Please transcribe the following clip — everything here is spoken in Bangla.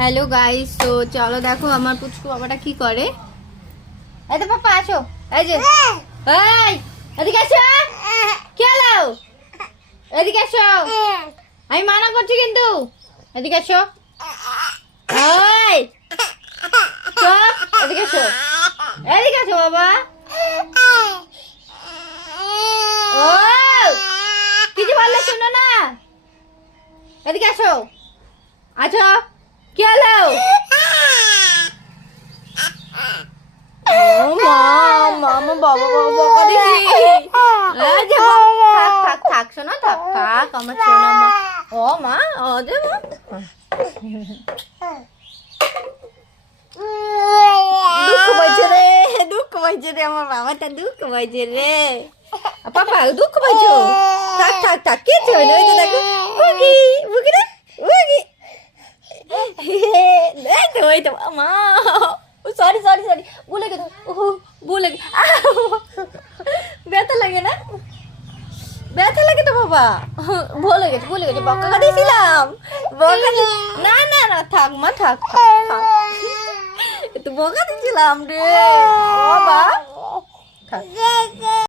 হ্যালো গাইস, তো চলো দেখো আমার পুচকু বাবাটা কি করে। এই তো পাপা আসো, এই যে এই এদিকে আসো, কি হলো, এদিকে আসো, আমি মানা করছি কিন্তু এদিকে আসো, এই চুপ, এদিকে আসো, এদিকে আসো বাবা। ও কিছু বললে শোনো না, এদিকে আসো, আচ্ছা কি হলো। মামা বাবা বাবা বকা দিছি। এই যে থাক থাক থাক শোনা, থাক থাক আমার শোনা মা। ও মা, ও যে মা, দুঃখ পাইছে রে, দুঃখ পাইছে রে, আমার বাবাটা দুঃখ পাইছে রে। পাপা দুঃখ পাইছো, থাক থাক থাক কিছু হয় না, ওই তো দেখো বুকি বুকি রে বুকি, এই তো ওই তো মা, সরি সরি সরি, ভুলে গেছে, ভুলে গে, ব্যথা লাগে না, ব্যথা লাগে তো বাবা, ভুলে গেছে ভুলে গেছে, বকা দিয়েছিলাম, বকা না না না থাক মা, থাক থাক, তো বকা দিয়েছিলাম রে বাবা, থাক।